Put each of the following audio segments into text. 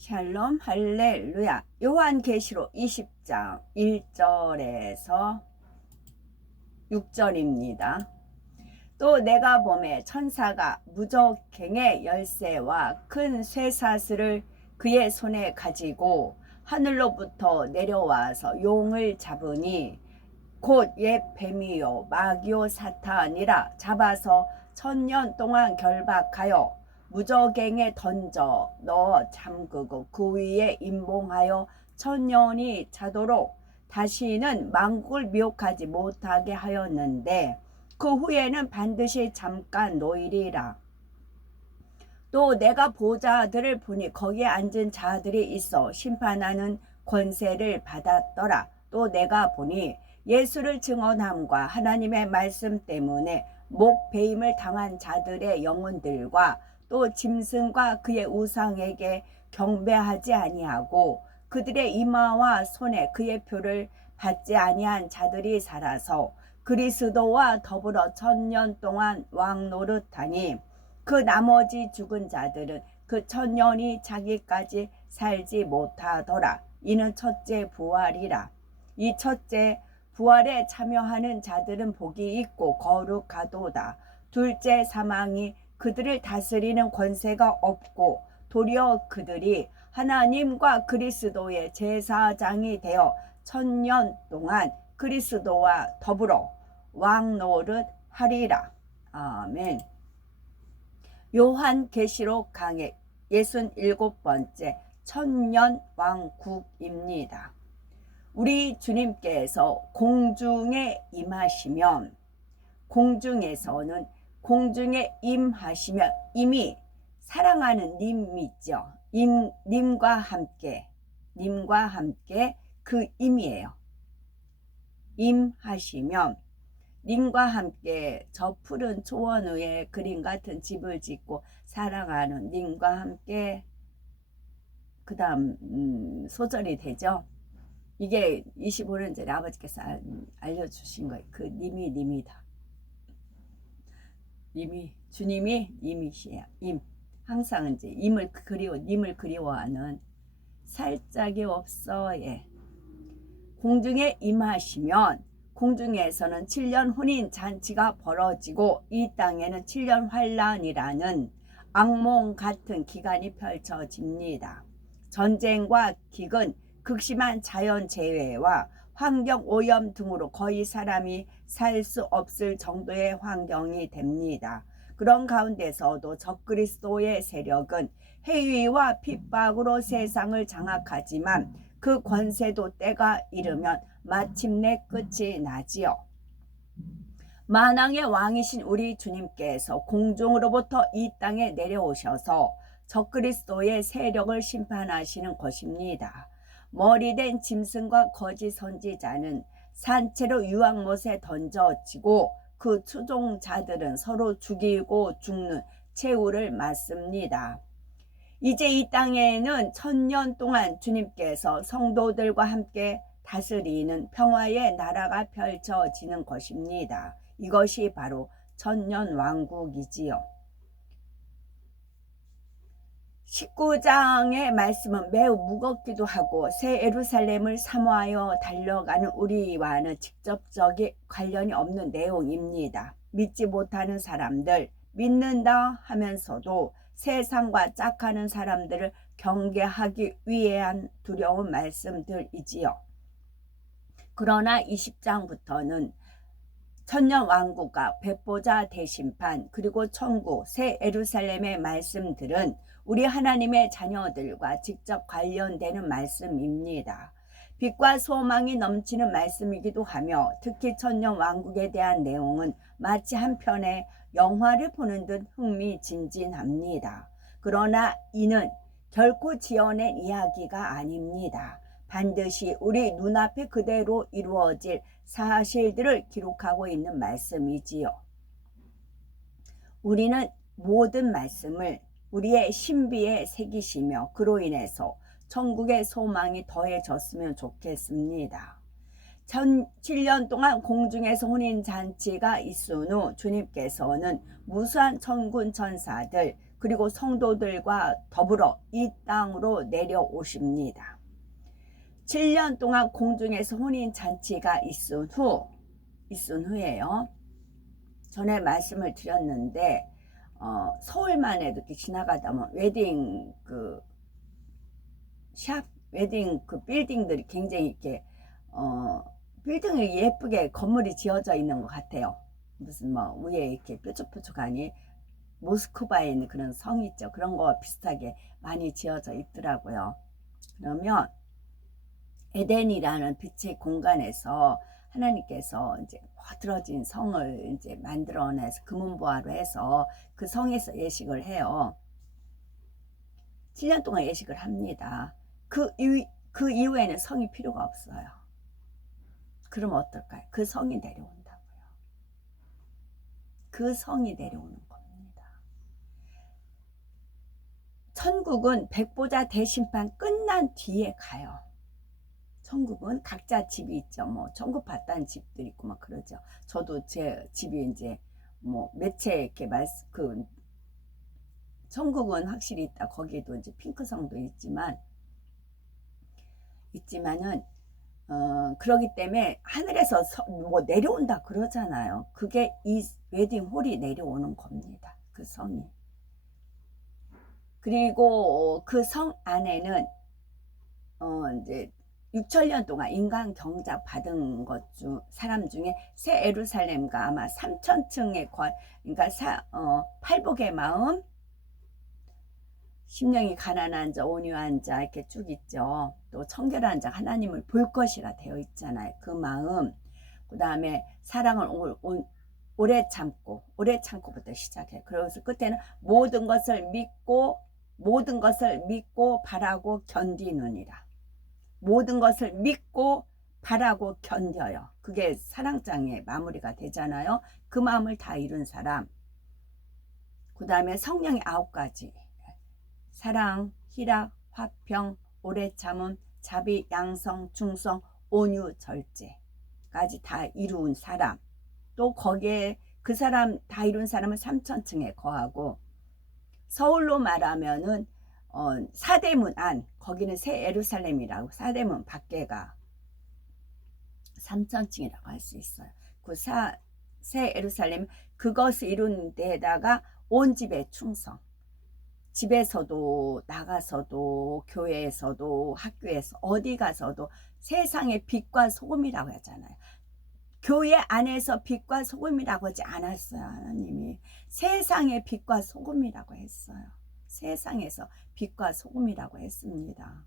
샬롬 할렐루야. 요한계시록 20장 1절에서 6절입니다. 또 내가 보매 천사가 무적행의 열쇠와 큰 쇠사슬을 그의 손에 가지고 하늘로부터 내려와서 용을 잡으니 곧 옛 뱀이요 마귀요 사탄이라 잡아서 1000년 동안 결박하여 무저갱에 던져 넣어 잠그고 그 위에 임봉하여 1000년이 차도록 다시는 만국을 미혹하지 못하게 하였는데 그 후에는 반드시 잠깐 노이리라. 또 내가 보좌들을 보니 거기에 앉은 자들이 있어 심판하는 권세를 받았더라. 또 내가 보니 예수를 증언함과 하나님의 말씀 때문에 목배임을 당한 자들의 영혼들과 또 짐승과 그의 우상에게 경배하지 아니하고 그들의 이마와 손에 그의 표를 받지 아니한 자들이 살아서 그리스도와 더불어 1000년 동안 왕 노릇하니 그 나머지 죽은 자들은 그 1000년이 자기까지 살지 못하더라. 이는 첫째 부활이라. 이 첫째 부활에 참여하는 자들은 복이 있고 거룩하도다. 둘째 사망이 그들을 다스리는 권세가 없고 도리어 그들이 하나님과 그리스도의 제사장이 되어 1000년 동안 그리스도와 더불어 왕노릇 하리라. 아멘. 요한계시록 강해 67번째 천년 왕국입니다. 우리 주님께서 공중에 임하시면 공중에 임하시면 이미 사랑하는 님 있죠. 님과 함께 그 임이에요. 임하시면 님과 함께 저 푸른 초원 위에 그림 같은 집을 짓고 사랑하는 님과 함께 그 다음 소절이 되죠. 이게 25년 전에 아버지께서 알려주신 거예요. 그 님이다. 주님이 님이시에요. 항상 이제 님을 그리워하는 살짝이 없어. 예. 공중에 임하시면 공중에서는 7년 혼인 잔치가 벌어지고 이 땅에는 7년 환란이라는 악몽 같은 기간이 펼쳐집니다. 전쟁과 기근, 극심한 자연재해와 환경오염 등으로 거의 사람이 살 수 없을 정도의 환경이 됩니다. 그런 가운데서도 적그리스도의 세력은 해위와 핍박으로 세상을 장악하지만 그 권세도 때가 이르면 마침내 끝이 나지요. 만왕의 왕이신 우리 주님께서 공중으로부터 이 땅에 내려오셔서 적그리스도의 세력을 심판하시는 것입니다. 머리된 짐승과 거짓 선지자는 산채로 유황못에 던져지고 그 추종자들은 서로 죽이고 죽는 최후를 맞습니다. 이제 이 땅에는 1000년 동안 주님께서 성도들과 함께 다스리는 평화의 나라가 펼쳐지는 것입니다. 이것이 바로 1000년 왕국이지요. 19장의 말씀은 매우 무겁기도 하고 새 예루살렘을 사모하여 달려가는 우리와는 직접적인 관련이 없는 내용입니다. 믿지 못하는 사람들, 믿는다 하면서도 세상과 짝하는 사람들을 경계하기 위한 두려운 말씀들이지요. 그러나 20장부터는 천년 왕국과 백보자 대심판 그리고 천국 새 예루살렘의 말씀들은 우리 하나님의 자녀들과 직접 관련되는 말씀입니다. 빛과 소망이 넘치는 말씀이기도 하며 특히 천년 왕국에 대한 내용은 마치 한 편의 영화를 보는 듯 흥미진진합니다. 그러나 이는 결코 지어낸 이야기가 아닙니다. 반드시 우리 눈앞에 그대로 이루어질 사실들을 기록하고 있는 말씀이지요. 우리는 모든 말씀을 우리의 신비에 새기시며 그로 인해서 천국의 소망이 더해졌으면 좋겠습니다. 7년 동안 공중에서 혼인잔치가 있은 후 주님께서는 무수한 천군 천사들 그리고 성도들과 더불어 이 땅으로 내려오십니다. 7년 동안 공중에서 혼인잔치가 있은 후에요. 전에 말씀을 드렸는데 서울만 해도 이렇게 지나가다 보면 웨딩 웨딩 빌딩들이 굉장히 이렇게 빌딩이 예쁘게 건물이 지어져 있는 것 같아요. 무슨 뭐 위에 이렇게 뾰족뾰족하니 모스크바에 있는 그런 성 있죠. 그런 거와 비슷하게 많이 지어져 있더라고요. 그러면 에덴이라는 빛의 공간에서 하나님께서 이제 퍼들어진 성을 이제 만들어내서 금은보화로 해서 그 성에서 예식을 해요. 7년 동안 예식을 합니다. 그 이후에는 성이 필요가 없어요. 그럼 어떨까요? 그 성이 내려온다고요. 그 성이 내려오는 겁니다. 천국은 백보자 대심판 끝난 뒤에 가요. 천국은 각자 집이 있죠. 뭐 천국 봤다는 집들 있고 막 그러죠. 저도 제 집이 이제 뭐 매체 이렇게 천국은 확실히 있다. 거기에도 이제 핑크성도 있지만은 그러기 때문에 하늘에서 뭐 내려온다 그러잖아요. 그게 이 웨딩홀이 내려오는 겁니다. 그 성이. 그리고 그 성 안에는 이제 6천년 동안 인간 경작 받은 사람 중에 새 예루살렘과 아마 3천층의 그러니까 팔복의 마음, 심령이 가난한 자, 온유한 자 이렇게 쭉 있죠. 또 청결한 자, 하나님을 볼 것이라 되어 있잖아요. 그 마음. 그 다음에 사랑을 오래 참고부터 시작해요. 그래서 끝에는 모든 것을 믿고 바라고 견디느니라. 모든 것을 믿고 바라고 견뎌요. 그게 사랑장의 마무리가 되잖아요. 그 마음을 다 이룬 사람. 그 다음에 성령의 9가지. 사랑, 희락, 화평, 오래 참음, 자비, 양성, 중성, 온유, 절제까지 다 이룬 사람. 또 거기에 그 사람 다 이룬 사람은 3천층에 거하고, 서울로 말하면은 사대문 안, 거기는 새 예루살렘이라고, 사대문 밖에가 3천층이라고 할 수 있어요. 그 새 예루살렘, 그것을 이룬 데에다가 온 집의 충성. 집에서도 나가서도 교회에서도 학교에서 어디 가서도 세상의 빛과 소금이라고 하잖아요. 교회 안에서 빛과 소금이라고 하지 않았어요. 하나님이 세상의 빛과 소금이라고 했어요. 세상에서 빛과 소금이라고 했습니다.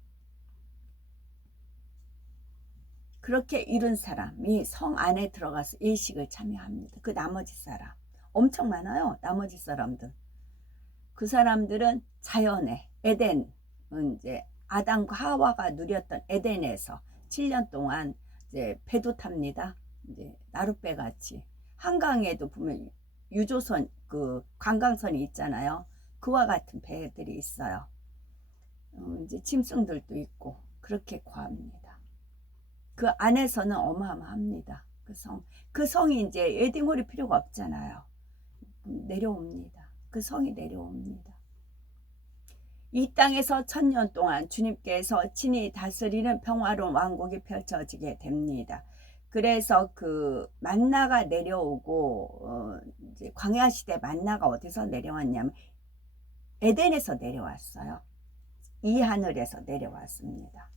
그렇게 이룬 사람이 성 안에 들어가서 예식을 참여합니다. 그 나머지 사람 엄청 많아요. 나머지 사람들. 그 사람들은 자연의 에덴, 이제 아담과 하와가 누렸던 에덴에서 7년 동안 이제 배도 탑니다. 이제 나룻배 같이 한강에도 보면 유조선 그 관광선이 있잖아요. 그와 같은 배들이 있어요. 이제 짐승들도 있고 그렇게 거합니다. 그 안에서는 어마어마합니다. 그 성이 이제 웨딩홀이 필요가 없잖아요. 내려옵니다. 그 성이 내려옵니다. 이 땅에서 1000년 동안 주님께서 친히 다스리는 평화로운 왕국이 펼쳐지게 됩니다. 그래서 그 만나가 내려오고 이제 광야 시대 만나가 어디서 내려왔냐면 에덴에서 내려왔어요. 이 하늘에서 내려왔습니다.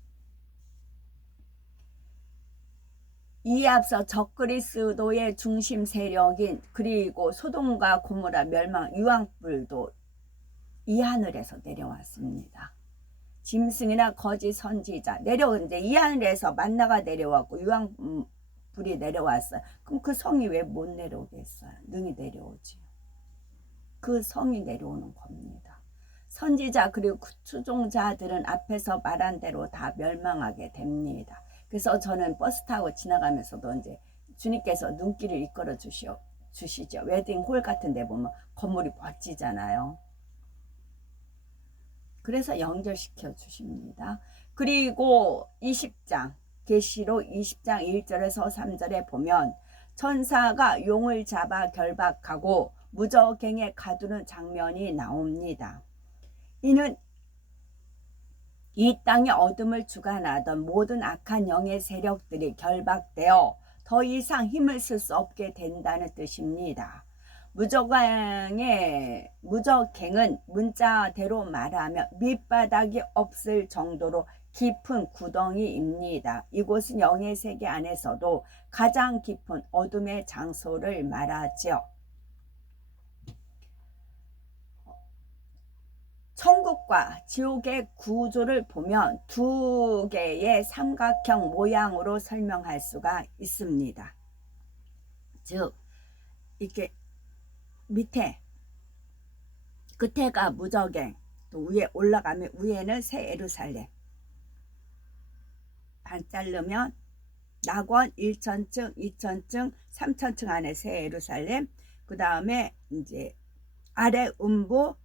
이에 앞서 적그리스도의 중심 세력인 그리고 소돔과 고모라 멸망 유황불도 이 하늘에서 내려왔습니다. 짐승이나 거짓 선지자 이제 이 하늘에서 만나가 내려왔고 유황불이 내려왔어요. 그럼 그 성이 왜 못 내려오겠어요? 능히 내려오지. 그 성이 내려오는 겁니다. 선지자 그리고 추종자들은 앞에서 말한 대로 다 멸망하게 됩니다. 그래서 저는 버스 타고 지나가면서도 이제 주님께서 눈길을 이끌어 주시죠. 웨딩홀 같은 데 보면 건물이 멋지잖아요. 그래서 연결시켜 주십니다. 그리고 20장 계시록 20장 1절에서 3절에 보면 천사가 용을 잡아 결박하고 무저갱에 가두는 장면이 나옵니다. 이는 이 땅의 어둠을 주관하던 모든 악한 영의 세력들이 결박되어 더 이상 힘을 쓸 수 없게 된다는 뜻입니다. 무저갱은 문자대로 말하면 밑바닥이 없을 정도로 깊은 구덩이입니다. 이곳은 영의 세계 안에서도 가장 깊은 어둠의 장소를 말하죠. 천국과 지옥의 구조를 보면 두 개의 삼각형 모양으로 설명할 수가 있습니다. 즉 이렇게 밑에 끝에가 무저갱, 또 위에 올라가면 위에는 새 예루살렘, 반 자르면 낙원 1천층, 2천층, 3천층 안에 새 예루살렘, 그 다음에 이제 아래 음부,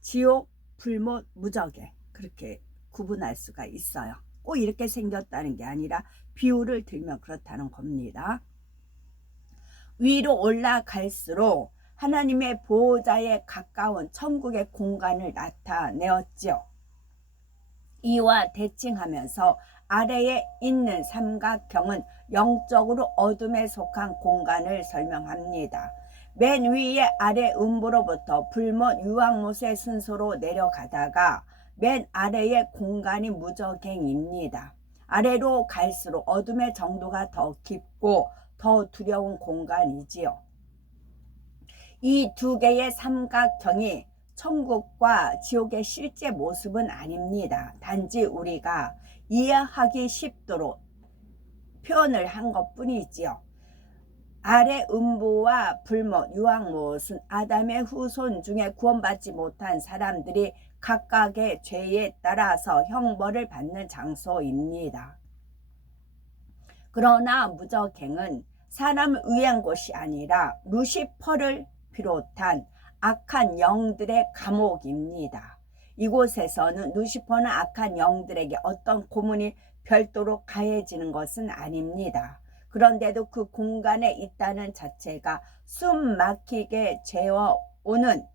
지옥, 불못, 무저갱, 그렇게 구분할 수가 있어요. 꼭 이렇게 생겼다는 게 아니라 비유를 들면 그렇다는 겁니다. 위로 올라갈수록 하나님의 보호자에 가까운 천국의 공간을 나타내었죠. 이와 대칭하면서 아래에 있는 삼각형은 영적으로 어둠에 속한 공간을 설명합니다. 맨 위에 아래 음부로부터 불못, 유황못의 순서로 내려가다가 맨 아래의 공간이 무저갱입니다. 아래로 갈수록 어둠의 정도가 더 깊고 더 두려운 공간이지요. 이 두 개의 삼각형이 천국과 지옥의 실제 모습은 아닙니다. 단지 우리가 이해하기 쉽도록 표현을 한 것뿐이지요. 아래 음부와 불못, 유황못은 아담의 후손 중에 구원받지 못한 사람들이 각각의 죄에 따라서 형벌을 받는 장소입니다. 그러나 무저갱은 사람을 위한 곳이 아니라 루시퍼를 비롯한 악한 영들의 감옥입니다. 이곳에서는 루시퍼는 악한 영들에게 어떤 고문이 별도로 가해지는 것은 아닙니다. 그런데도 그 공간에 있다는 자체가 숨 막히게 재워오는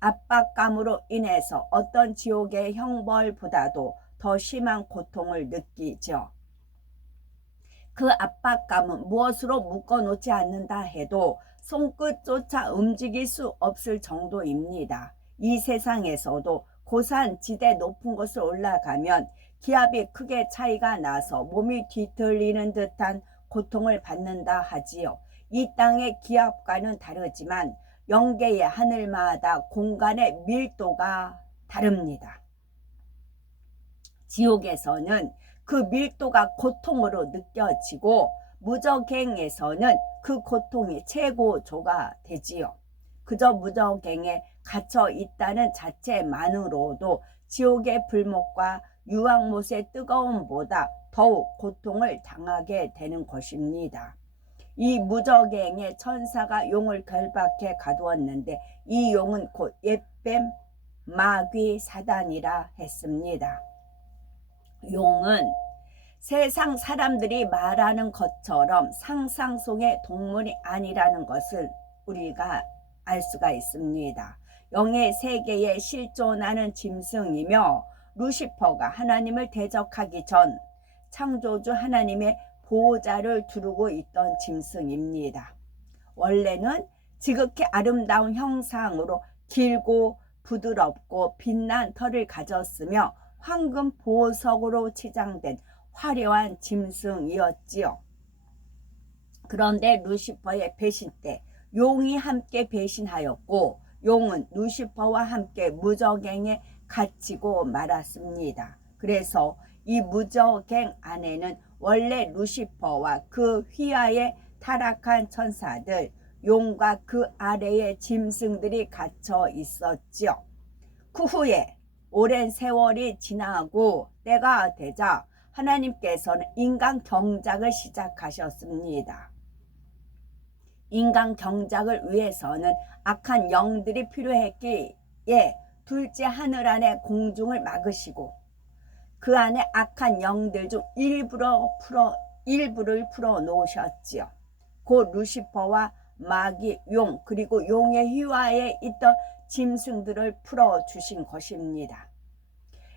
압박감으로 인해서 어떤 지옥의 형벌보다도 더 심한 고통을 느끼죠. 그 압박감은 무엇으로 묶어놓지 않는다 해도 손끝조차 움직일 수 없을 정도입니다. 이 세상에서도 고산 지대 높은 곳을 올라가면 기압이 크게 차이가 나서 몸이 뒤틀리는 듯한 고통을 받는다 하지요. 이 땅의 기압과는 다르지만 영계의 하늘마다 공간의 밀도가 다릅니다. 지옥에서는 그 밀도가 고통으로 느껴지고 무저갱에서는 그 고통이 최고조가 되지요. 그저 무저갱에 갇혀 있다는 자체만으로도 지옥의 불못과 유황못의 뜨거움보다 더욱 고통을 당하게 되는 것입니다. 이 무저갱의 천사가 용을 결박해 가두었는데 이 용은 곧 옛뱀, 마귀, 사단이라 했습니다. 용은 세상 사람들이 말하는 것처럼 상상 속의 동물이 아니라는 것을 우리가 알 수가 있습니다. 영의 세계에 실존하는 짐승이며 루시퍼가 하나님을 대적하기 전 창조주 하나님의 보호자를 두르고 있던 짐승입니다. 원래는 지극히 아름다운 형상으로 길고 부드럽고 빛난 털을 가졌으며 황금 보석으로 치장된 화려한 짐승이었지요. 그런데 루시퍼의 배신 때 용이 함께 배신하였고 용은 루시퍼와 함께 무저갱에 갇히고 말았습니다. 그래서 이 무저갱 안에는 원래 루시퍼와 그 휘하의 타락한 천사들, 용과 그 아래의 짐승들이 갇혀 있었지요. 그 후에 오랜 세월이 지나고 때가 되자 하나님께서는 인간 경작을 시작하셨습니다. 인간 경작을 위해서는 악한 영들이 필요했기에 둘째 하늘 안에 공중을 막으시고 그 안에 악한 영들 중 일부를 풀어 놓으셨지요. 곧 루시퍼와 마귀, 용, 그리고 용의 휘하에 있던 짐승들을 풀어주신 것입니다.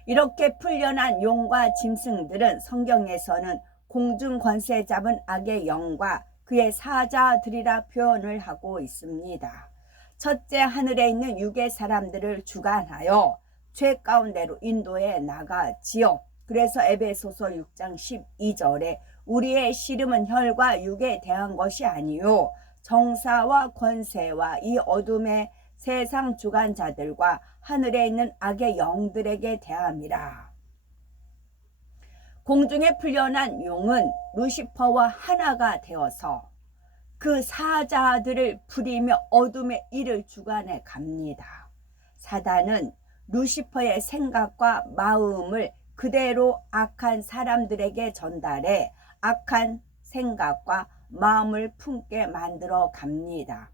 이렇게 풀려난 용과 짐승들은 성경에서는 공중 권세 잡은 악의 영과 그의 사자들이라 표현을 하고 있습니다. 첫째, 하늘에 있는 육의 사람들을 주관하여 죄 가운데로 인도해 나가지요. 그래서 에베소서 6장 12절에 우리의 씨름은 혈과 육에 대한 것이 아니요 정사와 권세와 이 어둠의 세상 주관자들과 하늘에 있는 악의 영들에게 대함이라. 공중에 풀려난 용은 루시퍼와 하나가 되어서 그 사자들을 부리며 어둠의 일을 주관해 갑니다. 사단은 루시퍼의 생각과 마음을 그대로 악한 사람들에게 전달해 악한 생각과 마음을 품게 만들어 갑니다.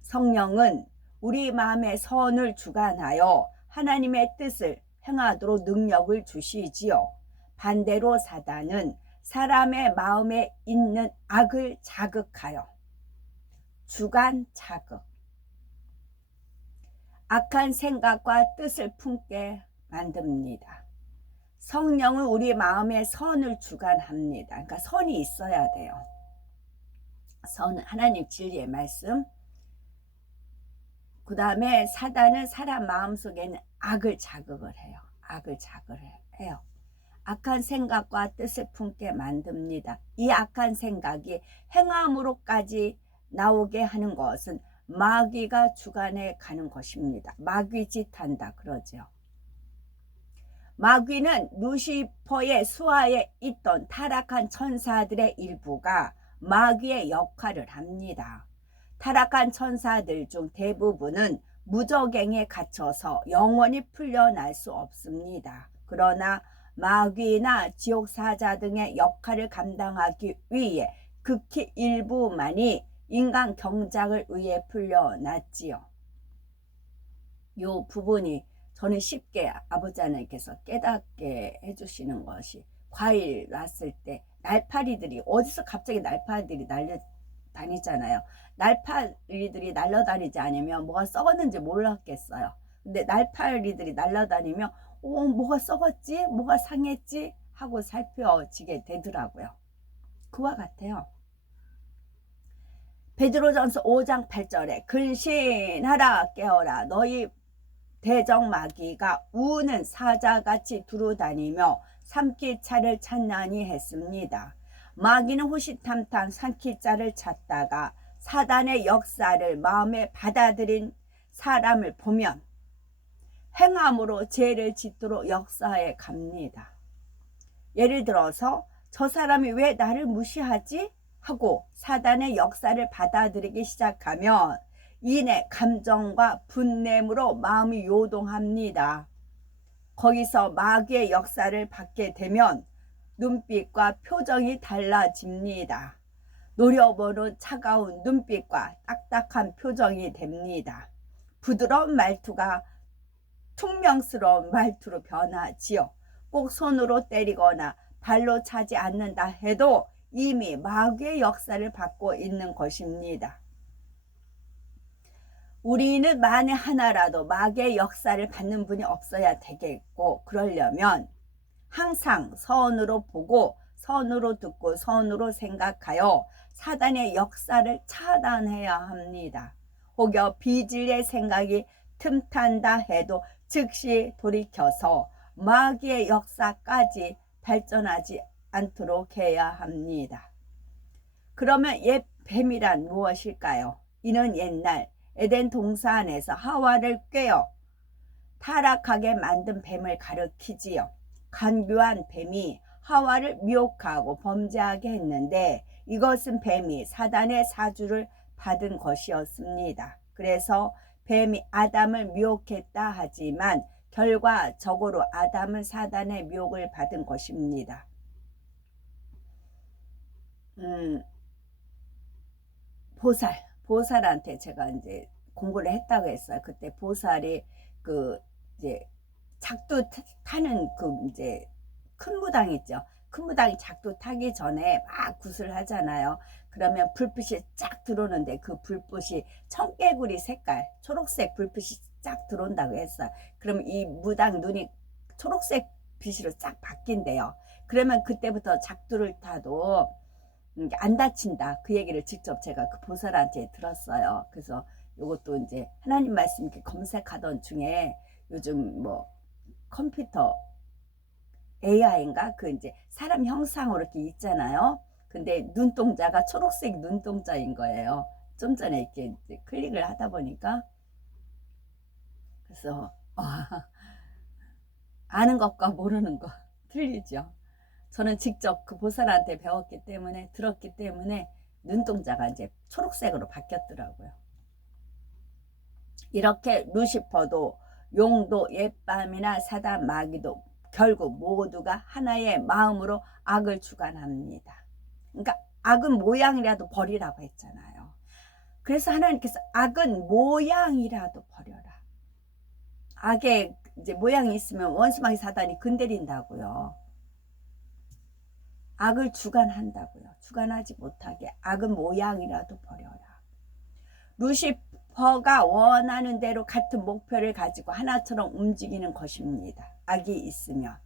성령은 우리 마음의 선을 주관하여 하나님의 뜻을 행하도록 능력을 주시지요. 반대로 사단은 사람의 마음에 있는 악을 자극하여 주관 자극, 악한 생각과 뜻을 품게 만듭니다. 성령은 우리 마음의 선을 주관합니다. 그러니까 선이 있어야 돼요. 선은 하나님 진리의 말씀. 그 다음에 사단은 사람 마음속에 있는 악을 자극을 해요. 악을 자극을 해요. 악한 생각과 뜻을 품게 만듭니다. 이 악한 생각이 행함으로까지 나오게 하는 것은 마귀가 주관해 가는 것입니다. 마귀짓한다 그러죠. 마귀는 루시퍼의 수하에 있던 타락한 천사들의 일부가 마귀의 역할을 합니다. 타락한 천사들 중 대부분은 무저갱에 갇혀서 영원히 풀려날 수 없습니다. 그러나 마귀나 지옥사자 등의 역할을 감당하기 위해 극히 일부만이 인간 경작을 의해 풀려났지요. 이 부분이 저는 쉽게 아버지 하나님께서 깨닫게 해주시는 것이, 과일 났을 때 날파리들이 어디서 갑자기 날파리들이 날려다니잖아요. 날파리들이 날려다니지 않으면 뭐가 썩었는지 몰랐겠어요. 근데 날파리들이 날려다니면 뭐가 썩었지? 뭐가 상했지? 하고 살펴지게 되더라고요. 그와 같아요. 베드로전서 5장 8절에 근신하라 깨어라 너희 대적 마귀가 우는 사자같이 두루다니며 삼키자를 찾나니 했습니다. 마귀는 호시탐탐 삼키자를 찾다가 사단의 역사를 마음에 받아들인 사람을 보면 행함으로 죄를 짓도록 역사해 갑니다. 예를 들어서 저 사람이 왜 나를 무시하지? 하고 사단의 역사를 받아들이기 시작하면 이내 감정과 분냄으로 마음이 요동합니다. 거기서 마귀의 역사를 받게 되면 눈빛과 표정이 달라집니다. 노려보는 차가운 눈빛과 딱딱한 표정이 됩니다. 부드러운 말투가 퉁명스러운 말투로 변하지요. 꼭 손으로 때리거나 발로 차지 않는다 해도 이미 마귀의 역사를 받고 있는 것입니다. 우리는 만에 하나라도 마귀의 역사를 받는 분이 없어야 되겠고, 그러려면 항상 선으로 보고 선으로 듣고 선으로 생각하여 사단의 역사를 차단해야 합니다. 혹여 비질의 생각이 틈탄다 해도 즉시 돌이켜서 마귀의 역사까지 발전하지 않도록 해야 합니다. 그러면 옛 뱀이란 무엇일까요? 이는 옛날 에덴 동산에서 하와를 꿰어 타락하게 만든 뱀을 가리키지요. 간교한 뱀이 하와를 미혹하고 범죄하게 했는데 이것은 뱀이 사단의 사주를 받은 것이었습니다. 그래서 뱀이 아담을 미혹했다 하지만 결과적으로 아담은 사단의 미혹을 받은 것입니다. 보살한테 제가 이제 공부를 했다고 했어요. 그때 보살이 이제 작두 타는 이제 큰 무당 있죠. 큰 무당이 작두 타기 전에 막 굿을 하잖아요. 그러면 불빛이 쫙 들어오는데 그 불빛이 청개구리 색깔 초록색 불빛이 쫙 들어온다고 했어요. 그럼 이 무당 눈이 초록색 빛으로 쫙 바뀐대요. 그러면 그때부터 작두를 타도 안 다친다. 그 얘기를 직접 제가 그 보살한테 들었어요. 그래서 이것도 이제 하나님 말씀 이렇게 검색하던 중에 요즘 뭐 컴퓨터 AI인가 그 이제 사람 형상으로 이렇게 있잖아요. 근데 눈동자가 초록색 눈동자인 거예요. 좀 전에 이렇게 이제 클릭을 하다 보니까 그래서 아는 것과 모르는 것 틀리죠. 저는 직접 그 보살한테 배웠기 때문에 들었기 때문에 눈동자가 이제 초록색으로 바뀌었더라고요. 이렇게 루시퍼도 용도 옛밤이나 사단 마귀도 결국 모두가 하나의 마음으로 악을 주관합니다. 그러니까 악은 모양이라도 버리라고 했잖아요. 그래서 하나님께서 악은 모양이라도 버려라. 악의 이제 모양이 있으면 원수마귀 사단이 건드린다고요. 악을 주관한다고요. 주관하지 못하게 악은 모양이라도 버려라. 루시퍼가 원하는 대로 같은 목표를 가지고 하나처럼 움직이는 것입니다. 악이 있으면.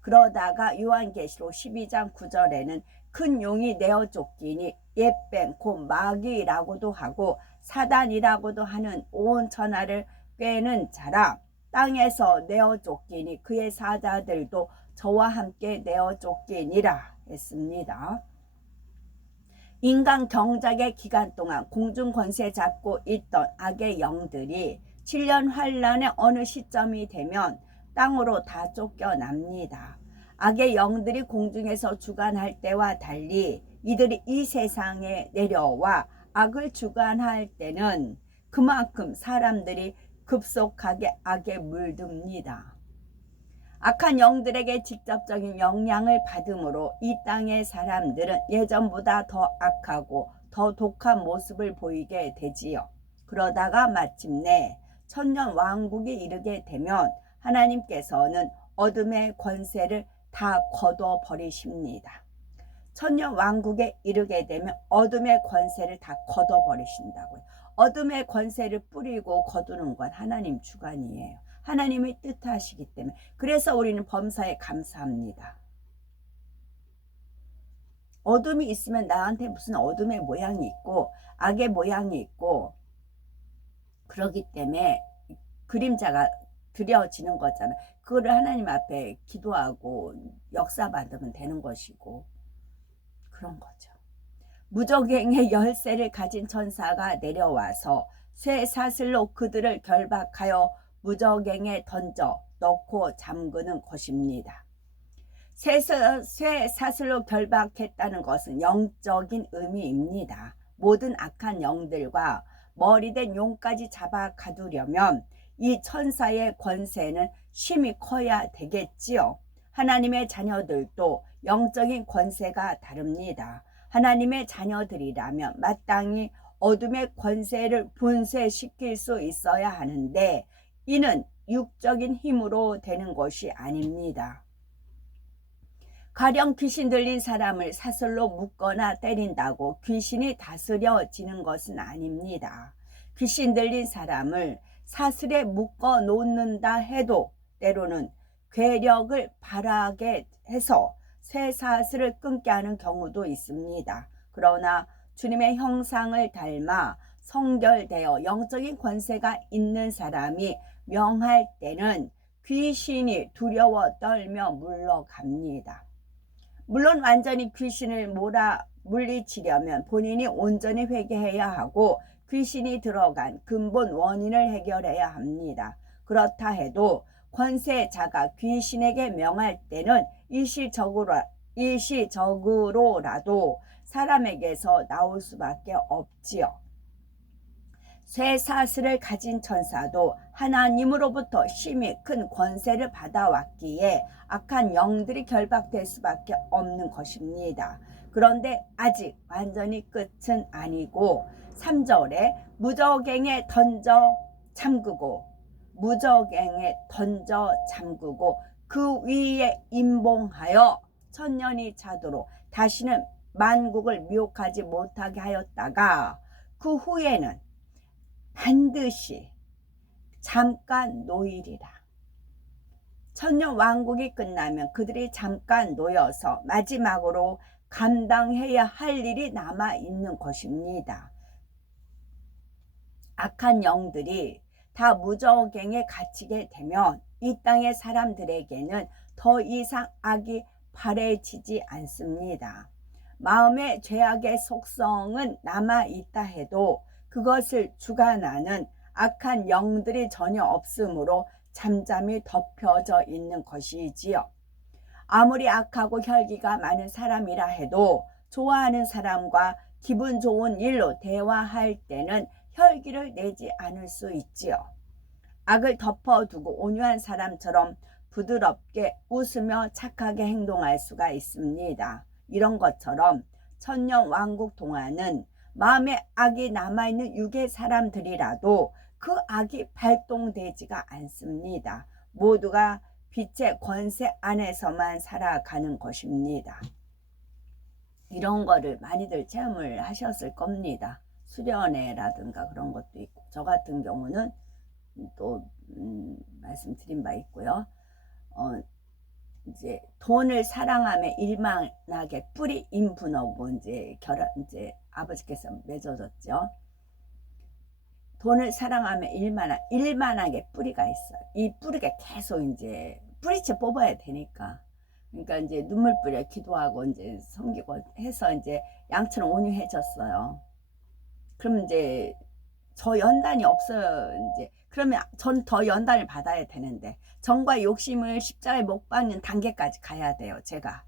그러다가 요한계시록 12장 9절에는 큰 용이 내어 쫓기니 옛뱀 곧 마귀라고도 하고 사단이라고도 하는 온 천하를 꿰는 자라 땅에서 내어 쫓기니 그의 사자들도 저와 함께 내어 쫓기니라 했습니다. 인간 경작의 기간 동안 공중 권세 잡고 있던 악의 영들이 7년 환란의 어느 시점이 되면 땅으로 다 쫓겨납니다. 악의 영들이 공중에서 주관할 때와 달리 이들이 이 세상에 내려와 악을 주관할 때는 그만큼 사람들이 급속하게 악에 물듭니다. 악한 영들에게 직접적인 영향을 받음으로 이 땅의 사람들은 예전보다 더 악하고 더 독한 모습을 보이게 되지요. 그러다가 마침내 천년 왕국이 이르게 되면 하나님께서는 어둠의 권세를 다 걷어버리십니다. 천년 왕국에 이르게 되면 어둠의 권세를 다 걷어버리신다고요. 어둠의 권세를 뿌리고 거두는 건 하나님 주관이에요. 하나님의 뜻하시기 때문에. 그래서 우리는 범사에 감사합니다. 어둠이 있으면 나한테 무슨 어둠의 모양이 있고 악의 모양이 있고 그러기 때문에 그림자가 드려지는 거잖아요. 그거를 하나님 앞에 기도하고 역사 받으면 되는 것이고 그런 거죠. 무적행의 열쇠를 가진 천사가 내려와서 쇠 사슬로 그들을 결박하여 무적행에 던져 넣고 잠그는 것입니다. 쇠 사슬로 결박했다는 것은 영적인 의미입니다. 모든 악한 영들과 머리된 용까지 잡아 가두려면 이 천사의 권세는 심히 커야 되겠지요. 하나님의 자녀들도 영적인 권세가 다릅니다. 하나님의 자녀들이라면 마땅히 어둠의 권세를 분쇄시킬 수 있어야 하는데 이는 육적인 힘으로 되는 것이 아닙니다. 가령 귀신 들린 사람을 사슬로 묶거나 때린다고 귀신이 다스려지는 것은 아닙니다. 귀신 들린 사람을 사슬에 묶어 놓는다 해도 때로는 괴력을 발하게 해서 새 사슬을 끊게 하는 경우도 있습니다. 그러나 주님의 형상을 닮아 성결되어 영적인 권세가 있는 사람이 명할 때는 귀신이 두려워 떨며 물러갑니다. 물론 완전히 귀신을 물리치려면 본인이 온전히 회개해야 하고 귀신이 들어간 근본 원인을 해결해야 합니다. 그렇다 해도 권세자가 귀신에게 명할 때는 일시적으로라도 사람에게서 나올 수밖에 없지요. 쇠 사슬을 가진 천사도 하나님으로부터 심히 큰 권세를 받아왔기에 악한 영들이 결박될 수밖에 없는 것입니다. 그런데 아직 완전히 끝은 아니고 3절에 무적행에 던져 잠그고 그 위에 임봉하여 천년이 차도록 다시는 만국을 미혹하지 못하게 하였다가 그 후에는 반드시 잠깐 놓이리라. 천년 왕국이 끝나면 그들이 잠깐 놓여서 마지막으로 감당해야 할 일이 남아 있는 것입니다. 악한 영들이 다 무저갱에 갇히게 되면 이 땅의 사람들에게는 더 이상 악이 발해지지 않습니다. 마음의 죄악의 속성은 남아 있다 해도 그것을 주관하는 악한 영들이 전혀 없으므로 잠잠히 덮여져 있는 것이지요. 아무리 악하고 혈기가 많은 사람이라 해도 좋아하는 사람과 기분 좋은 일로 대화할 때는 혈기를 내지 않을 수 있지요. 악을 덮어두고 온유한 사람처럼 부드럽게 웃으며 착하게 행동할 수가 있습니다. 이런 것처럼 천년 왕국 동안은 마음에 악이 남아있는 육의 사람들이라도 그 악이 발동되지가 않습니다. 모두가 빛의 권세 안에서만 살아가는 것입니다. 이런 거를 많이들 체험을 하셨을 겁니다. 수련회라든가 그런 것도 있고, 저 같은 경우는 또 말씀드린 바 있고요. 이제 돈을 사랑하며 일만하게 뿌리 인분하고 이제 아버지께서 맺어줬죠. 돈을 사랑하며 일만하게 뿌리가 있어요. 이 뿌리가 계속 이제 뿌리채 뽑아야 되니까. 그러니까 이제 눈물 뿌려 기도하고 이제 섬기고 해서 이제 양처럼 온유해졌어요. 그럼 이제 저 연단이 없어요. 이제 그러면 전 더 연단을 받아야 되는데 정과 욕심을 십자가에 못 박는 단계까지 가야 돼요. 제가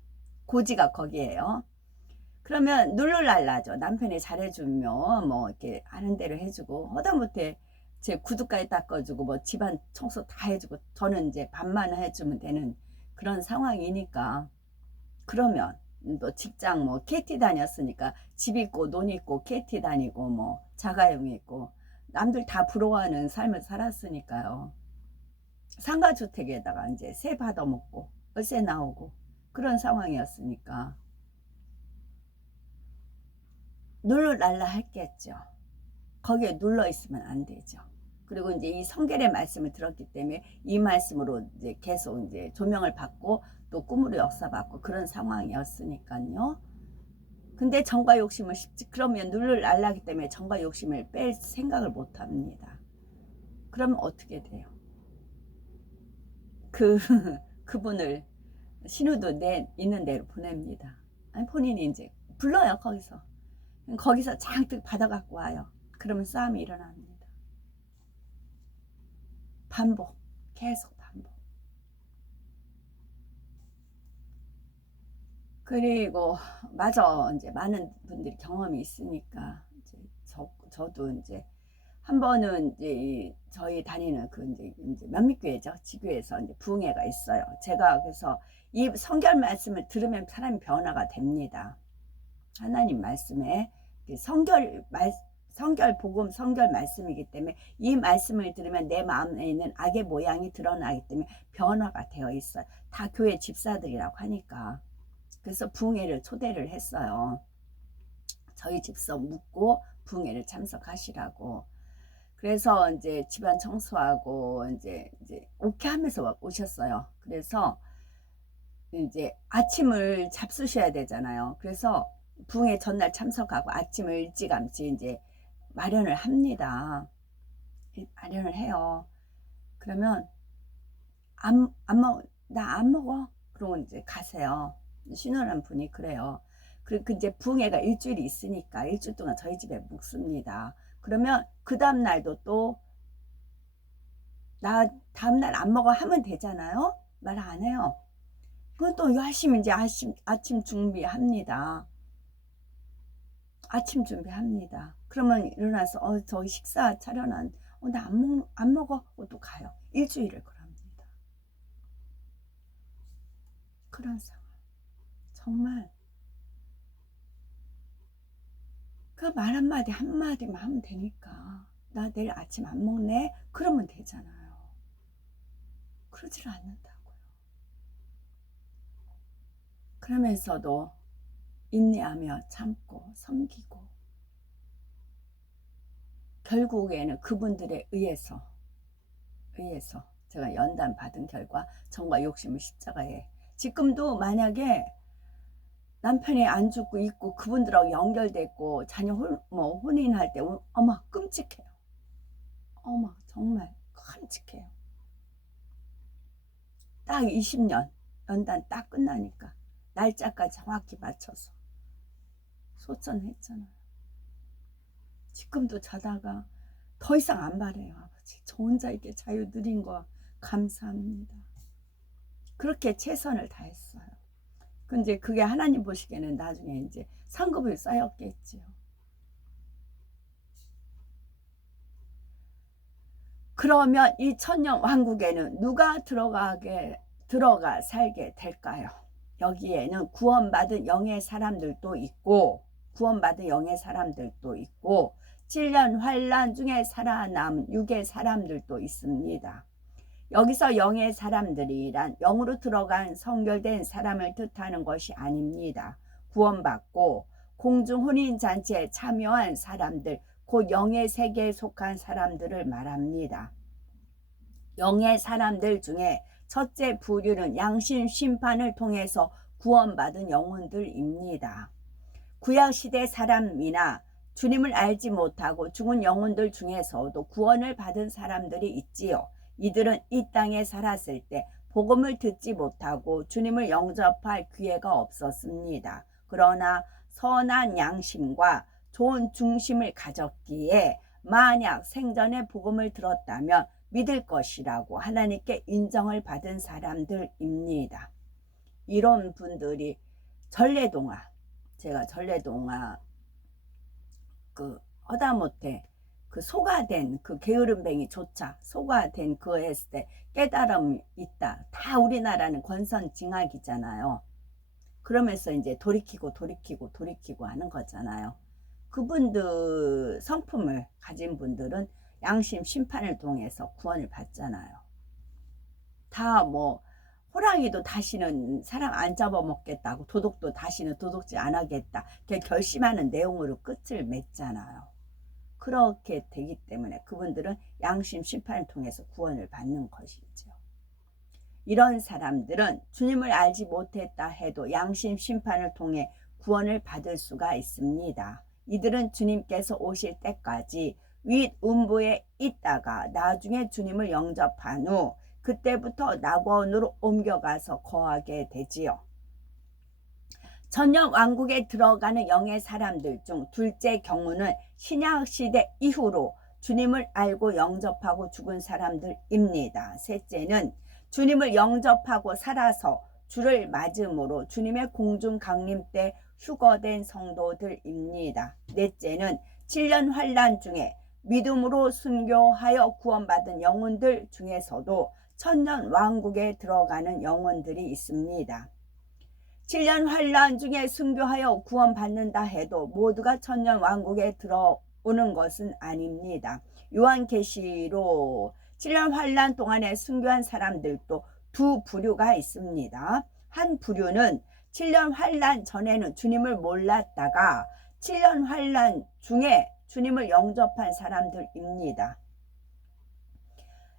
고지가 거기에요. 그러면 눌룰랄라죠. 남편이 잘해주면 뭐 이렇게 하는 대로 해주고 하다못해 제 구두까지 닦아주고 뭐 집안 청소 다 해주고 저는 이제 밥만 해주면 되는 그런 상황이니까. 그러면 또 직장 뭐 KT 다녔으니까 집 있고 논 있고 KT 다니고 뭐 자가용 있고 남들 다 부러워하는 삶을 살았으니까요. 상가주택에다가 이제 세 받아먹고 월세 나오고 그런 상황이었으니까 눌러날라 했겠죠. 거기에 눌러 있으면 안 되죠. 그리고 이제 이 성결의 말씀을 들었기 때문에 이 말씀으로 이제 계속 이제 조명을 받고 또 꿈으로 역사받고 그런 상황이었으니까요. 근데 정과 욕심을 그러면 눌러날라기 때문에 정과 욕심을 뺄 생각을 못 합니다. 그러면 어떻게 돼요? 그분을 신우도 있는 대로 보냅니다. 아니 본인이 이제 불러요. 거기서 잔뜩 받아갖고 와요. 그러면 싸움이 일어납니다. 반복, 계속 반복. 그리고 맞아, 이제 많은 분들이 경험이 있으니까 이제 저도 이제 한 번은 이제 저희 다니는 그 이제 몇몇교회죠. 지교에서 이제 부흥회가 있어요. 제가 그래서 이 성결 말씀을 들으면 사람이 변화가 됩니다. 하나님 말씀에 성결 복음, 성결 말씀이기 때문에 이 말씀을 들으면 내 마음에 있는 악의 모양이 드러나기 때문에 변화가 되어 있어요. 다 교회 집사들이라고 하니까. 그래서 부흥회를 초대를 했어요. 저희 집서 묻고 부흥회를 참석하시라고. 그래서 이제 집안 청소하고 이제 오케이 하면서 오셨어요. 그래서 이제 아침을 잡수셔야 되잖아요. 그래서 부흥회 전날 참석하고 아침을 일찌감치 이제 마련을 합니다. 마련을 해요. 그러면 나 안 먹어. 그러고 이제 가세요. 신우라는 분이 그래요. 그리고 이제 부흥회가 일주일이 있으니까 일주일 동안 저희 집에 묵습니다. 그러면 그 다음 날도 또 나 다음날 안 먹어 하면 되잖아요. 말 안 해요. 그건 또 열심히 이제 아침 준비합니다. 아침 준비합니다. 그러면 일어나서 저희 식사 차려놨 나 안 먹어. 또 가요. 일주일을 그럽니다. 그런 상황. 정말 그 말 한마디만 하면 되니까 나 내일 아침 안 먹네? 그러면 되잖아요. 그러지를 않는다고요. 그러면서도 인내하며 참고 섬기고 결국에는 그분들에 의해서 제가 연단 받은 결과 정과 욕심을 십자가에 지금도 만약에 남편이 안 죽고 있고 그분들하고 연결됐고 자녀 혼인할 때 어머 끔찍해요. 어머 정말 끔찍해요. 딱 20년 연단 딱 끝나니까 날짜까지 정확히 맞춰서 소천했잖아요. 지금도 자다가 더 이상 안 바래요. 아버지 저 혼자 이렇게 자유 누린 거 감사합니다. 그렇게 최선을 다했어요. 근데 그게 하나님 보시기에는 나중에 이제 상급이 쌓였겠지요. 그러면 이 천년 왕국에는 누가 들어가 살게 될까요? 여기에는 구원받은 영의 사람들도 있고 7년 환란 중에 살아남은 육의 사람들도 있습니다. 여기서 영의 사람들이란 영으로 들어간 성결된 사람을 뜻하는 것이 아닙니다. 구원받고 공중혼인잔치에 참여한 사람들, 곧 영의 세계에 속한 사람들을 말합니다. 영의 사람들 중에 첫째 부류는 양심 심판을 통해서 구원받은 영혼들입니다. 구약시대 사람이나 주님을 알지 못하고 죽은 영혼들 중에서도 구원을 받은 사람들이 있지요. 이들은 이 땅에 살았을 때 복음을 듣지 못하고 주님을 영접할 기회가 없었습니다. 그러나 선한 양심과 좋은 중심을 가졌기에 만약 생전에 복음을 들었다면 믿을 것이라고 하나님께 인정을 받은 사람들입니다. 이런 분들이 전래동화, 제가 전래동화 허다못해 소가된 게으름뱅이조차 소가된 그거 했을 때 깨달음이 있다. 다 우리나라는 권선징악이잖아요. 그러면서 이제 돌이키고 하는 거잖아요. 그분들 성품을 가진 분들은 양심 심판을 통해서 구원을 받잖아요. 다 호랑이도 다시는 사람 안 잡아먹겠다고 도둑도 다시는 도둑질 안 하겠다 결심하는 내용으로 끝을 맺잖아요. 그렇게 되기 때문에 그분들은 양심 심판을 통해서 구원을 받는 것이죠. 이런 사람들은 주님을 알지 못했다 해도 양심 심판을 통해 구원을 받을 수가 있습니다. 이들은 주님께서 오실 때까지 윗음부에 있다가 나중에 주님을 영접한 후 그때부터 낙원으로 옮겨가서 거하게 되지요. 천년 왕국에 들어가는 영의 사람들 중 둘째 경우는 신약시대 이후로 주님을 알고 영접하고 죽은 사람들입니다. 셋째는 주님을 영접하고 살아서 주를 맞음으로 주님의 공중 강림 때 휴거된 성도들입니다. 넷째는 7년 환란 중에 믿음으로 순교하여 구원받은 영혼들 중에서도 천년 왕국에 들어가는 영혼들이 있습니다. 7년 환란 중에 순교하여 구원받는다 해도 모두가 천년 왕국에 들어오는 것은 아닙니다. 요한계시로 7년 환란 동안에 순교한 사람들도 두 부류가 있습니다. 한 부류는 7년 환란 전에는 주님을 몰랐다가 7년 환란 중에 주님을 영접한 사람들입니다.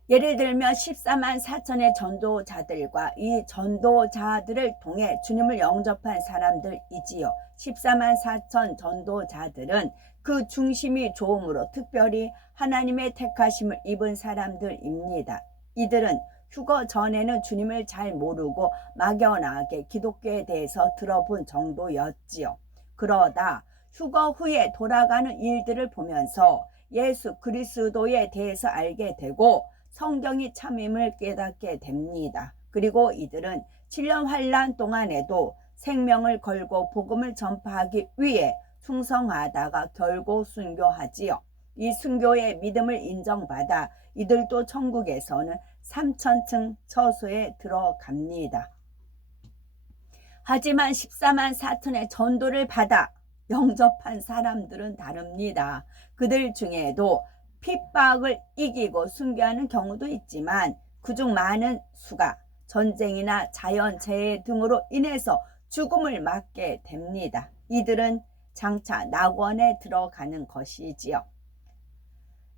예를 들면 14만 4천의 전도자들과 이 전도자들을 통해 주님을 영접한 사람들이지요. 14만 4천 전도자들은 그 중심이 좋음으로 특별히 하나님의 택하심을 입은 사람들입니다. 이들은 휴거 전에는 주님을 잘 모르고 막연하게 기독교에 대해서 들어본 정도였지요. 그러다 휴거 후에 돌아가는 일들을 보면서 예수 그리스도에 대해서 알게 되고 성경이 참임을 깨닫게 됩니다. 그리고 이들은 7년 환란 동안에도 생명을 걸고 복음을 전파하기 위해 충성하다가 결국 순교하지요. 이 순교의 믿음을 인정받아 이들도 천국에서는 3000층 처소에 들어갑니다. 하지만 14만 4천의 전도를 받아 영접한 사람들은 다릅니다. 그들 중에도 핍박을 이기고 순교하는 경우도 있지만 그중 많은 수가 전쟁이나 자연재해 등으로 인해서 죽음을 맞게 됩니다. 이들은 장차 낙원에 들어가는 것이지요.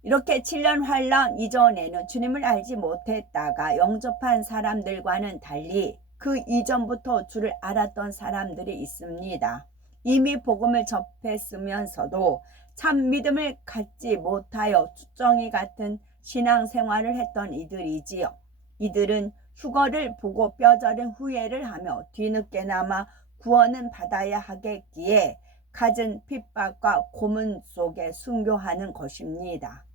이렇게 7년 환란 이전에는 주님을 알지 못했다가 영접한 사람들과는 달리 그 이전부터 주를 알았던 사람들이 있습니다. 이미 복음을 접했으면서도 참 믿음을 갖지 못하여 투정이 같은 신앙생활을 했던 이들이지요. 이들은 휴거를 보고 뼈저린 후회를 하며 뒤늦게나마 구원은 받아야 하겠기에 갖은 핍박과 고문 속에 순교하는 것입니다.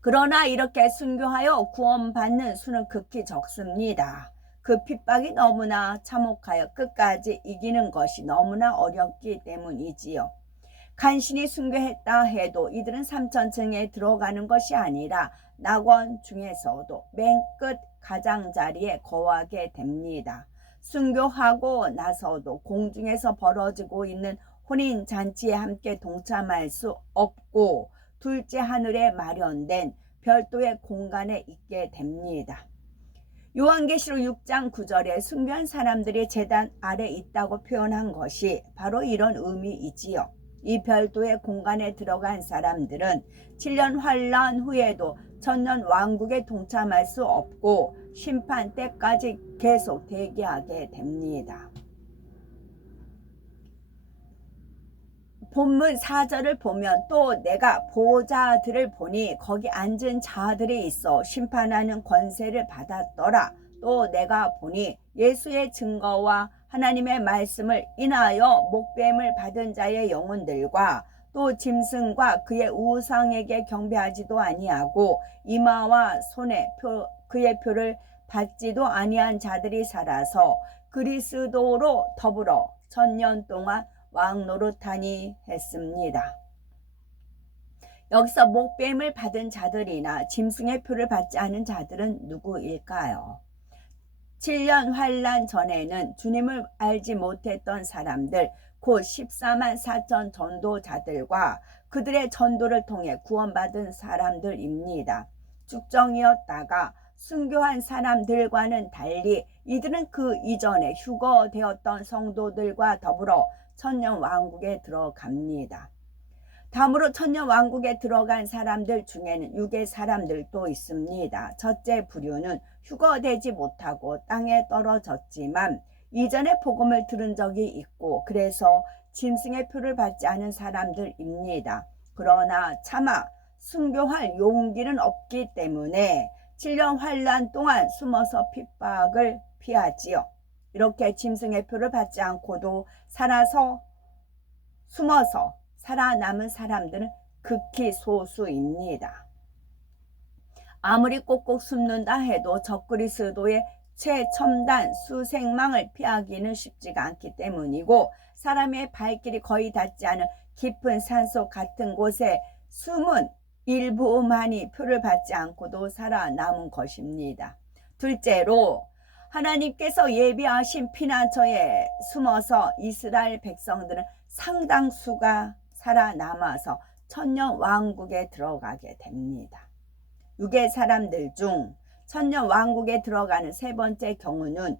그러나 이렇게 순교하여 구원받는 수는 극히 적습니다. 그 핍박이 너무나 참혹하여 끝까지 이기는 것이 너무나 어렵기 때문이지요. 간신히 순교했다 해도 이들은 삼천층에 들어가는 것이 아니라 낙원 중에서도 맨 끝 가장자리에 거하게 됩니다. 순교하고 나서도 공중에서 벌어지고 있는 혼인잔치에 함께 동참할 수 없고 둘째 하늘에 마련된 별도의 공간에 있게 됩니다. 요한계시록 6장 9절에 순교한 사람들이 제단 아래 있다고 표현한 것이 바로 이런 의미이지요. 이 별도의 공간에 들어간 사람들은 7년 환란 후에도 천년 왕국에 동참할 수 없고 심판 때까지 계속 대기하게 됩니다. 본문 4절을 보면 또 내가 보좌들을 보니 거기 앉은 자들이 있어 심판하는 권세를 받았더라. 또 내가 보니 예수의 증거와 하나님의 말씀을 인하여 목뱀을 받은 자의 영혼들과 또 짐승과 그의 우상에게 경배하지도 아니하고 이마와 손에 그의 표를 받지도 아니한 자들이 살아서 그리스도로 더불어 1000년 동안 왕노릇하니 했습니다. 여기서 목뱀을 받은 자들이나 짐승의 표를 받지 않은 자들은 누구일까요? 7년 환란 전에는 주님을 알지 못했던 사람들, 곧 14만 4천 전도자들과 그들의 전도를 통해 구원받은 사람들입니다. 축정이었다가 순교한 사람들과는 달리 이들은 그 이전에 휴거되었던 성도들과 더불어 천년 왕국에 들어갑니다. 다음으로 천년 왕국에 들어간 사람들 중에는 육의 사람들도 있습니다. 첫째 부류는 휴거되지 못하고 땅에 떨어졌지만 이전에 복음을 들은 적이 있고 그래서 짐승의 표를 받지 않은 사람들입니다. 그러나 차마 순교할 용기는 없기 때문에 7년 환란 동안 숨어서 핍박을 피하지요. 이렇게 짐승의 표를 받지 않고도 살아서 숨어서 살아남은 사람들은 극히 소수입니다. 아무리 꼭꼭 숨는다 해도 적그리스도의 최첨단 수생망을 피하기는 쉽지가 않기 때문이고 사람의 발길이 거의 닿지 않은 깊은 산속 같은 곳에 숨은 일부만이 표를 받지 않고도 살아남은 것입니다. 둘째로 하나님께서 예비하신 피난처에 숨어서 이스라엘 백성들은 상당수가 살아남아서 천년 왕국에 들어가게 됩니다. 육의 사람들 중 천년 왕국에 들어가는 세 번째 경우는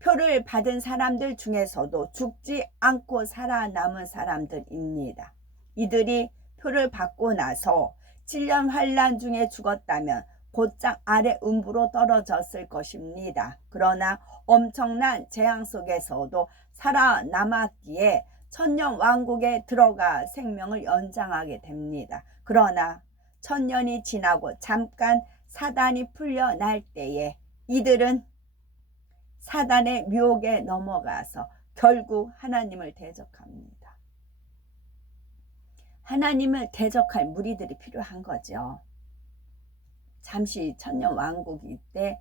표를 받은 사람들 중에서도 죽지 않고 살아남은 사람들입니다. 이들이 표를 받고 나서 7년 환란 중에 죽었다면 곧장 아래 음부로 떨어졌을 것입니다. 그러나 엄청난 재앙 속에서도 살아남았기에 천년 왕국에 들어가 생명을 연장하게 됩니다. 그러나 천년이 지나고 잠깐 사단이 풀려날 때에 이들은 사단의 유혹에 넘어가서 결국 하나님을 대적합니다. 하나님을 대적할 무리들이 필요한 거죠. 잠시 천년 왕국일 때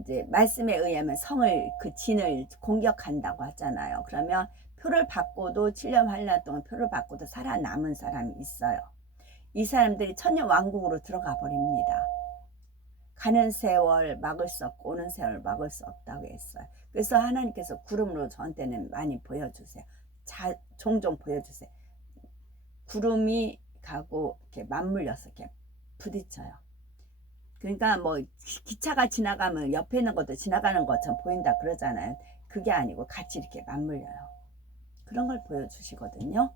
이제 말씀에 의하면 성을 그 진을 공격한다고 하잖아요. 그러면 표를 받고도 7년 환란 동안 표를 받고도 살아남은 사람이 있어요. 이 사람들이 천년 왕국으로 들어가 버립니다. 가는 세월 막을 수 없고 오는 세월 막을 수 없다고 했어요. 그래서 하나님께서 구름으로 저한테는 많이 보여주세요. 종종 보여주세요. 구름이 가고 이렇게 맞물려서 이렇게 부딪혀요. 그러니까 뭐 기차가 지나가면 옆에 있는 것도 지나가는 것처럼 보인다 그러잖아요. 그게 아니고 같이 이렇게 맞물려요. 그런 걸 보여주시거든요.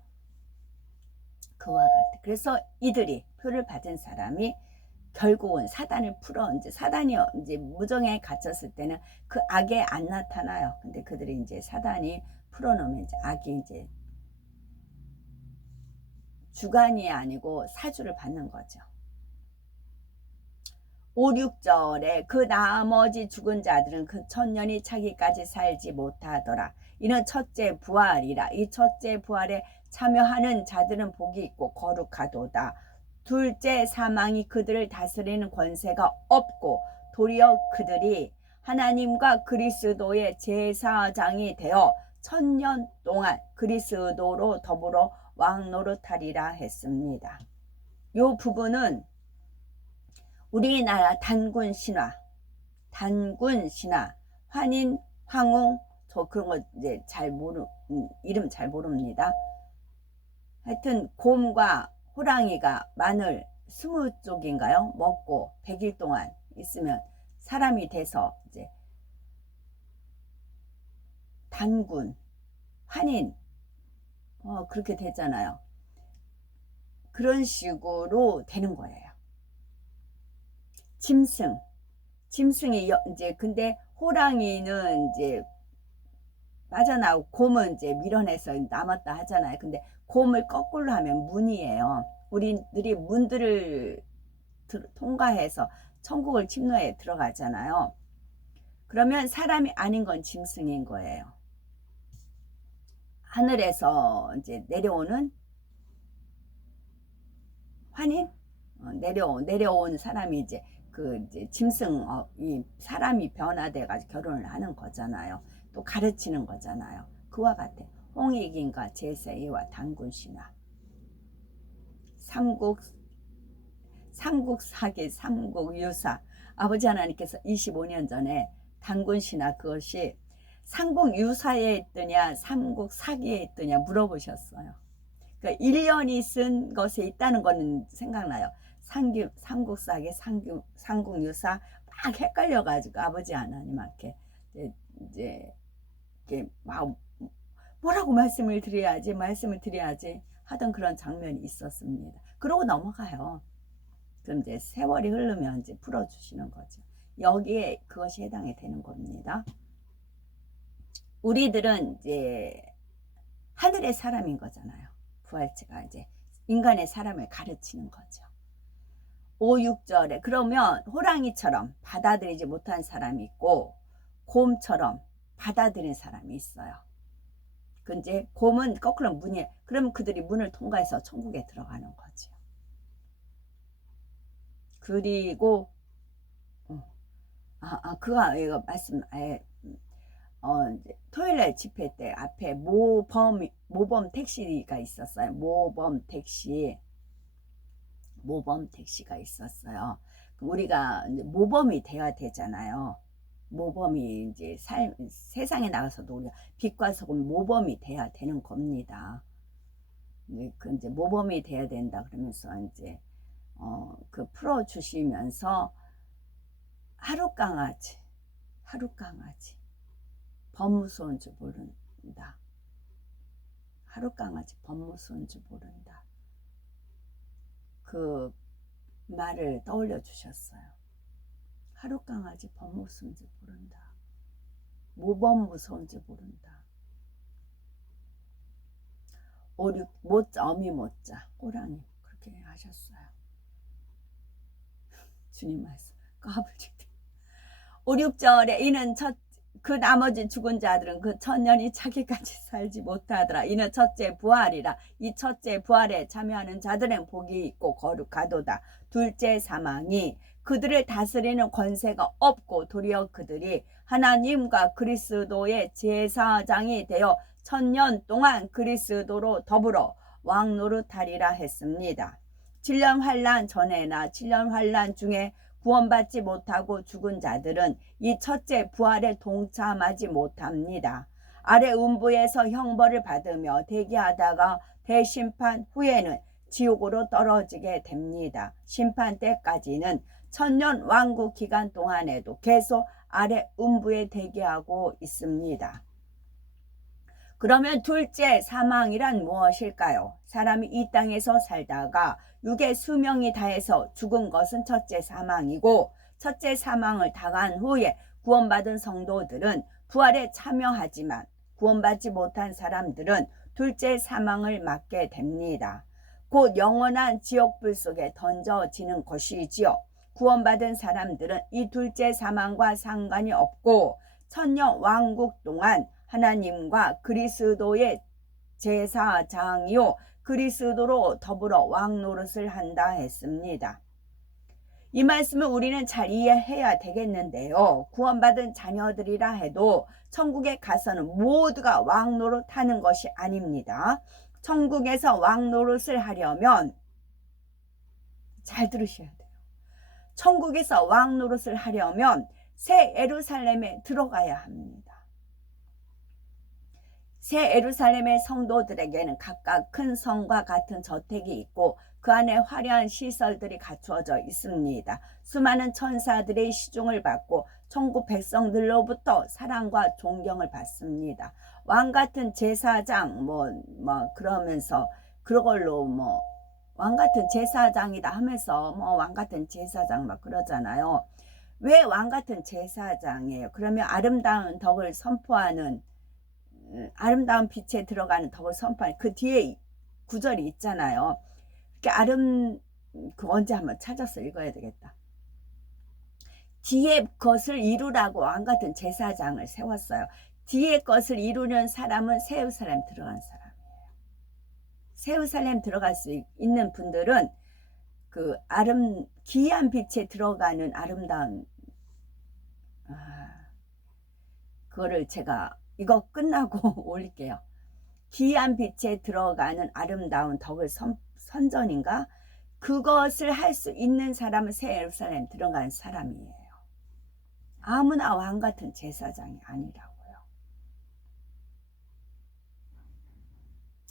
그와 같아. 그래서 이들이 표를 받은 사람이 결국은 사단을 풀어 이제 사단이 이제 무정에 갇혔을 때는 그 악에 안 나타나요. 근데 그들이 이제 사단이 풀어놓으면 이제 악이 이제 주관이 아니고 사주를 받는 거죠. 5, 6절에 그 나머지 죽은 자들은 그 천년이 차기까지 살지 못하더라. 이는 첫째 부활이라. 이 첫째 부활에 참여하는 자들은 복이 있고 거룩하도다. 둘째 사망이 그들을 다스리는 권세가 없고 도리어 그들이 하나님과 그리스도의 제사장이 되어 천년 동안 그리스도로 더불어 왕노릇하리라 했습니다. 이 부분은 우리나라 단군 신화, 환인, 황웅, 저 그런 거 이제 이름 잘 모릅니다. 하여튼 곰과 호랑이가 마늘 20쪽인가요? 먹고 100일 동안 있으면 사람이 돼서 이제 단군, 환인, 그렇게 되잖아요. 그런 식으로 되는 거예요. 짐승이 이제 근데 호랑이는 이제 빠져나오고 곰은 이제 밀어내서 남았다 하잖아요. 근데 곰을 거꾸로 하면 문이에요. 우리들이 문들을 통과해서 천국을 침노에 들어가잖아요. 그러면 사람이 아닌 건 짐승인 거예요. 하늘에서 이제 내려오는 환인, 내려온 사람이 이제 이제 짐승, 이 사람이 변화돼가지고 결혼을 하는 거잖아요. 또 가르치는 거잖아요. 그와 같아. 홍익인과 제세이와 단군신화. 삼국사기, 삼국유사. 아버지 하나님께서 25년 전에 단군신화 그것이 삼국유사에 있더냐 삼국사기에 있더냐 물어보셨어요. 그러니까 1년이 쓴 것에 있다는 거는 생각나요. 삼국사기, 삼국유사 막 헷갈려가지고 아버지 하나님한테 이제 이렇게 막 뭐라고 말씀을 드려야지 하던 그런 장면이 있었습니다. 그러고 넘어가요. 그럼 이제 세월이 흐르면 이제 풀어주시는 거죠. 여기에 그것이 해당이 되는 겁니다. 우리들은 이제 하늘의 사람인 거잖아요. 부활체가 이제 인간의 사람을 가르치는 거죠. 5, 6절에 그러면 호랑이처럼 받아들이지 못한 사람이 있고 곰처럼 받아들인 사람이 있어요. 그 이제 곰은 거꾸로 문이에요. 그러면 그들이 문을 통과해서 천국에 들어가는 거죠. 그리고 그거 이거 말씀 토요일날 집회 때 앞에 모범 택시가 있었어요. 모범 택시가 있었어요. 우리가 이제 모범이 돼야 되잖아요. 모범이 이제 세상에 나가서도 우리가 빛과 소금 모범이 돼야 되는 겁니다. 그 이제 모범이 돼야 된다 그러면서 이제 그 풀어 주시면서 하룻강아지 법무스러운 줄 모른다. 하룻강아지 법무스러운 줄 모른다. 그 말을 떠올려 주셨어요. 하룻강아지 법무스러운 줄 모른다. 모범 무서운 줄 모른다. 어미 못자 호랑이 그렇게 하셨어요. 주님 말씀 까불직들. 5, 6절에 이는 그 나머지 죽은 자들은 그 천년이 차기까지 살지 못하더라. 이는 첫째 부활이라. 이 첫째 부활에 참여하는 자들은 복이 있고 거룩하도다. 둘째 사망이 그들을 다스리는 권세가 없고 도리어 그들이 하나님과 그리스도의 제사장이 되어 천년 동안 그리스도로 더불어 왕노릇하리라 했습니다. 7년 환란 전에나 7년 환란 중에 구원받지 못하고 죽은 자들은 이 첫째 부활에 동참하지 못합니다. 아래 음부에서 형벌을 받으며 대기하다가 대심판 후에는 지옥으로 떨어지게 됩니다. 심판 때까지는 천년 왕국 기간 동안에도 계속 아래 음부에 대기하고 있습니다. 그러면 둘째 사망이란 무엇일까요? 사람이 이 땅에서 살다가 육의 수명이 다해서 죽은 것은 첫째 사망이고, 첫째 사망을 당한 후에 구원받은 성도들은 부활에 참여하지만 구원받지 못한 사람들은 둘째 사망을 맞게 됩니다. 곧 영원한 지옥불 속에 던져지는 것이지요. 구원받은 사람들은 이 둘째 사망과 상관이 없고 천년 왕국 동안 하나님과 그리스도의 제사장이요 그리스도로 더불어 왕노릇을 한다 했습니다. 이 말씀을 우리는 잘 이해해야 되겠는데요. 구원받은 자녀들이라 해도 천국에 가서는 모두가 왕노릇 하는 것이 아닙니다. 천국에서 왕노릇을 하려면, 잘 들으셔야 돼요. 천국에서 왕노릇을 하려면 새 예루살렘에 들어가야 합니다. 새 예루살렘의 성도들에게는 각각 큰 성과 같은 저택이 있고 그 안에 화려한 시설들이 갖추어져 있습니다. 수많은 천사들의 시중을 받고 천국 백성들로부터 사랑과 존경을 받습니다. 왕 같은 제사장 그러면서 그걸로 왕 같은 제사장이다 하면서 왕 같은 제사장 막 그러잖아요. 왜 왕 같은 제사장이에요? 그러면 아름다운 덕을 선포하는, 아름다운 빛에 들어가는 덕을 선포하는 그 뒤에 구절이 있잖아요. 이렇게 그 언제 한번 찾아서 읽어야 되겠다. 뒤에 것을 이루라고 왕 같은 제사장을 세웠어요. 뒤에 것을 이루는 사람은 새 예루살렘 들어간 사람이에요. 새 예루살렘 들어갈 수 있는 분들은 그 기이한 빛에 들어가는 아름다운, 그거를 제가 이거 끝나고 올릴게요. 기이한 빛에 들어가는 아름다운 덕을 선전인가? 그것을 할 수 있는 사람은 새 예루살렘 들어간 사람이에요. 아무나 왕 같은 제사장이 아니라고요.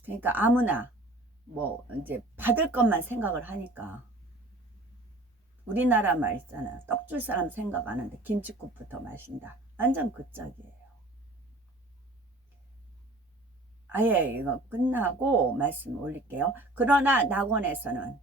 그러니까 아무나 이제 받을 것만 생각을 하니까, 우리나라 말 있잖아요. 떡 줄 사람 생각 안 하는데 김치국부터 마신다. 완전 그 짝이에요. 아예 이거 끝나고 말씀 올릴게요. 그러나 낙원에서는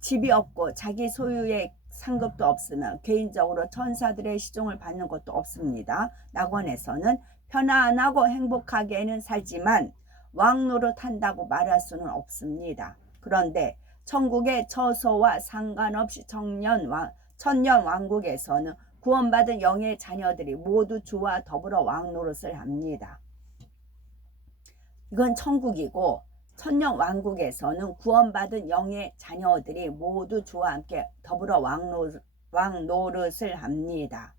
집이 없고 자기 소유의 상급도 없으면 개인적으로 천사들의 시종을 받는 것도 없습니다. 낙원에서는 편안하고 행복하게는 살지만 왕노릇 한다고 말할 수는 없습니다. 그런데 천국의 처소와 상관없이 천년 왕국에서는 구원받은 영의 자녀들이 모두 주와 더불어 왕노릇을 합니다. 이건 천국이고, 천년 왕국에서는 구원받은 영의 자녀들이 모두 주와 함께 더불어 왕노릇을 합니다.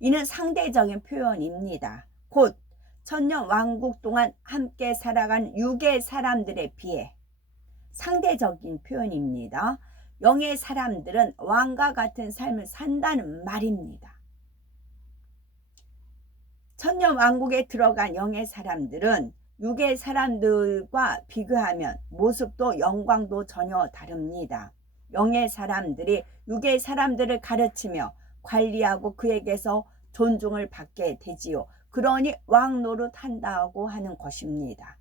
이는 상대적인 표현입니다. 곧 천년 왕국 동안 함께 살아간 육의 사람들에 비해 상대적인 표현입니다. 영의 사람들은 왕과 같은 삶을 산다는 말입니다. 천년 왕국에 들어간 영의 사람들은 육의 사람들과 비교하면 모습도 영광도 전혀 다릅니다. 영의 사람들이 육의 사람들을 가르치며 관리하고 그에게서 존중을 받게 되지요. 그러니 왕노릇 한다고 하는 것입니다.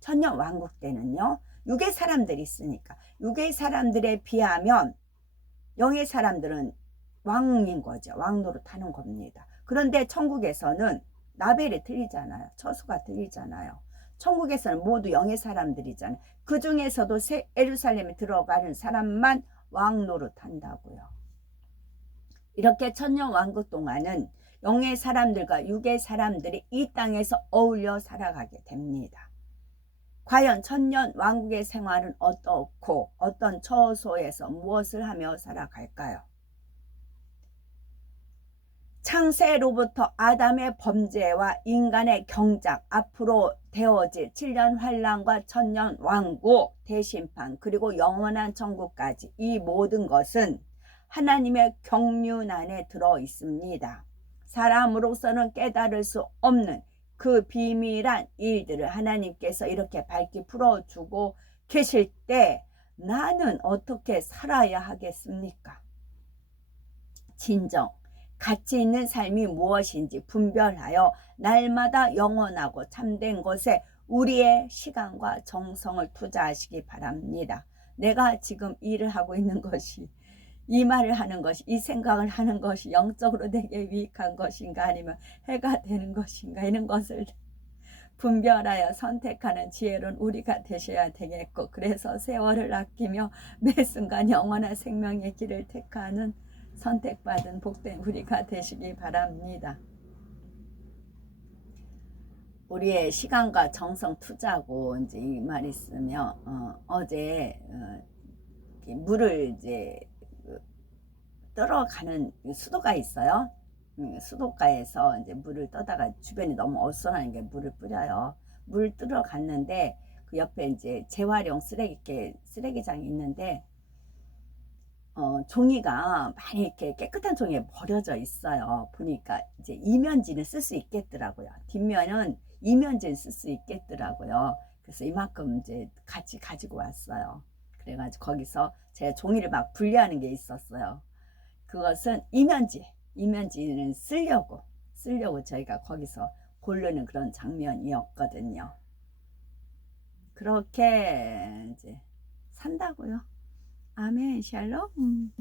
천년 왕국 때는요, 육의 사람들이 있으니까 육의 사람들에 비하면 영의 사람들은 왕인 거죠. 왕노릇 하는 겁니다. 그런데 천국에서는 라벨이 틀리잖아요. 처수가 틀리잖아요. 천국에서는 모두 영의 사람들이잖아요. 그 중에서도 새 예루살렘에 들어가는 사람만 왕노릇 한다고요. 이렇게 천년 왕국 동안은 영의 사람들과 육의 사람들이 이 땅에서 어울려 살아가게 됩니다. 과연 천년 왕국의 생활은 어떻고 어떤 처소에서 무엇을 하며 살아갈까요? 창세로부터 아담의 범죄와 인간의 경작, 앞으로 되어질 7년 환란과 천년 왕국, 대심판, 그리고 영원한 천국까지 이 모든 것은 하나님의 경륜 안에 들어 있습니다. 사람으로서는 깨달을 수 없는 그 비밀한 일들을 하나님께서 이렇게 밝히 풀어주고 계실 때 나는 어떻게 살아야 하겠습니까? 진정 가치 있는 삶이 무엇인지 분별하여 날마다 영원하고 참된 것에 우리의 시간과 정성을 투자하시기 바랍니다. 내가 지금 일을 하고 있는 것이, 이 말을 하는 것이, 이 생각을 하는 것이 영적으로 내게 유익한 것인가 아니면 해가 되는 것인가, 이런 것을 분별하여 선택하는 지혜로운 우리가 되셔야 되겠고, 그래서 세월을 아끼며 매 순간 영원한 생명의 길을 택하는 선택받은 복된 우리가 되시기 바랍니다. 우리의 시간과 정성 투자고 이제 이 말 있으며 어제 물을 이제 떨어가는 수도가 있어요. 수도가에서 이제 물을 떠다가 주변이 너무 어수선하니까 물을 뿌려요. 물 뜨러 갔는데 그 옆에 이제 재활용 쓰레기장이 있는데 종이가 많이 이렇게 깨끗한 종이에 버려져 있어요. 보니까 이제 이면지는 쓸 수 있겠더라고요. 뒷면은 이면지는 쓸 수 있겠더라고요. 그래서 이만큼 이제 같이 가지고 왔어요. 그래가지고 거기서 제가 종이를 막 분리하는 게 있었어요. 그것은 이면지는 쓰려고 저희가 거기서 고르는 그런 장면이었거든요. 그렇게 이제 산다고요. 아멘, 샬롬.